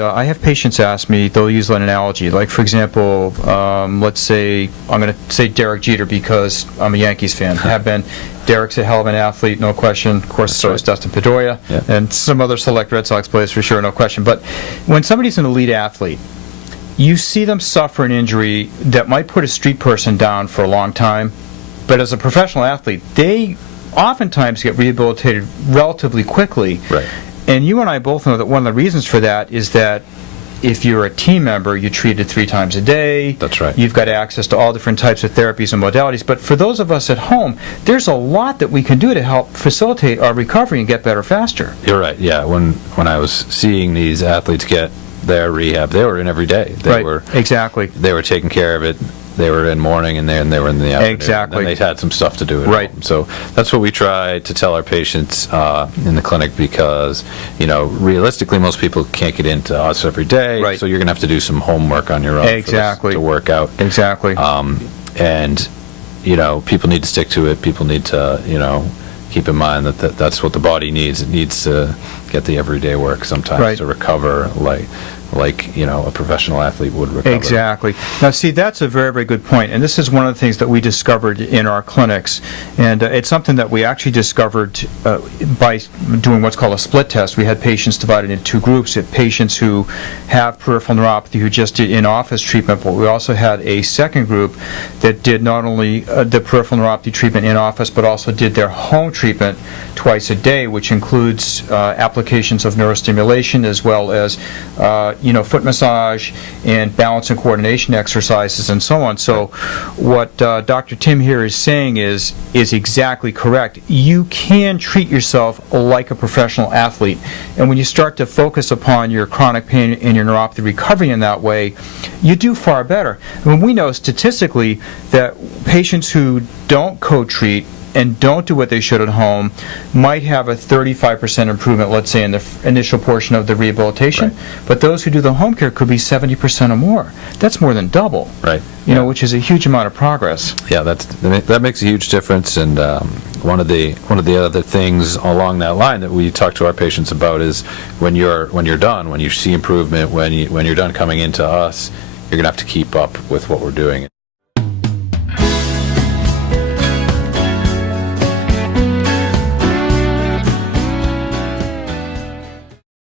I have patients ask me, they'll use an analogy, like for example, let's say, I'm going to say Derek Jeter because I'm a Yankees fan, have been. Derek's a hell of an athlete, no question. Of course, so is Dustin Pedroia, and some other select Red Sox players for sure, no question. But when somebody's an elite athlete, you see them suffer an injury that might put a street person down for a long time, but as a professional athlete, they oftentimes get rehabilitated relatively quickly. Right. And you and I both know that one of the reasons for that is that if you're a team member, you're treated 3 times a day. That's right. You've got access to all different types of therapies and modalities. But for those of us at home, there's a lot that we can do to help facilitate our recovery and get better faster. You're right. Yeah. When I was seeing these athletes get their rehab, they were in every day. They were exactly. They were taking care of it. They were in morning and they were in the afternoon. Exactly. And they had some stuff to do at home. So that's what we try to tell our patients in the clinic because, realistically, most people can't get into us every day. Right. So you're going to have to do some homework on your own exactly. to work out. Exactly. And, people need to stick to it. People need to, keep in mind that that's what the body needs. It needs to get the everyday work sometimes to recover like a professional athlete would recover. Exactly. Now, see, that's a very, very good point, and this is one of the things that we discovered in our clinics, and it's something that we actually discovered by doing what's called a split test. We had patients divided into 2 groups. We had patients who have peripheral neuropathy who just did in-office treatment, but we also had a second group that did not only the peripheral neuropathy treatment in-office, but also did their home treatment twice a day, which includes applications of neurostimulation as well as foot massage and balance and coordination exercises and so on. So what Dr. Tim here is saying is exactly correct. You can treat yourself like a professional athlete, and when you start to focus upon your chronic pain and your neuropathy recovery in that way, you do far better. I mean, we know statistically that patients who don't co-treat and don't do what they should at home might have a 35% improvement, let's say, in the initial portion of the rehabilitation. Right. But those who do the home care could be 70% or more. That's more than double. Right. Which is a huge amount of progress. Yeah, that makes a huge difference. And one of the other things along that line that we talk to our patients about is when you're done, when you see improvement, when you're done coming into us, you're going to have to keep up with what we're doing.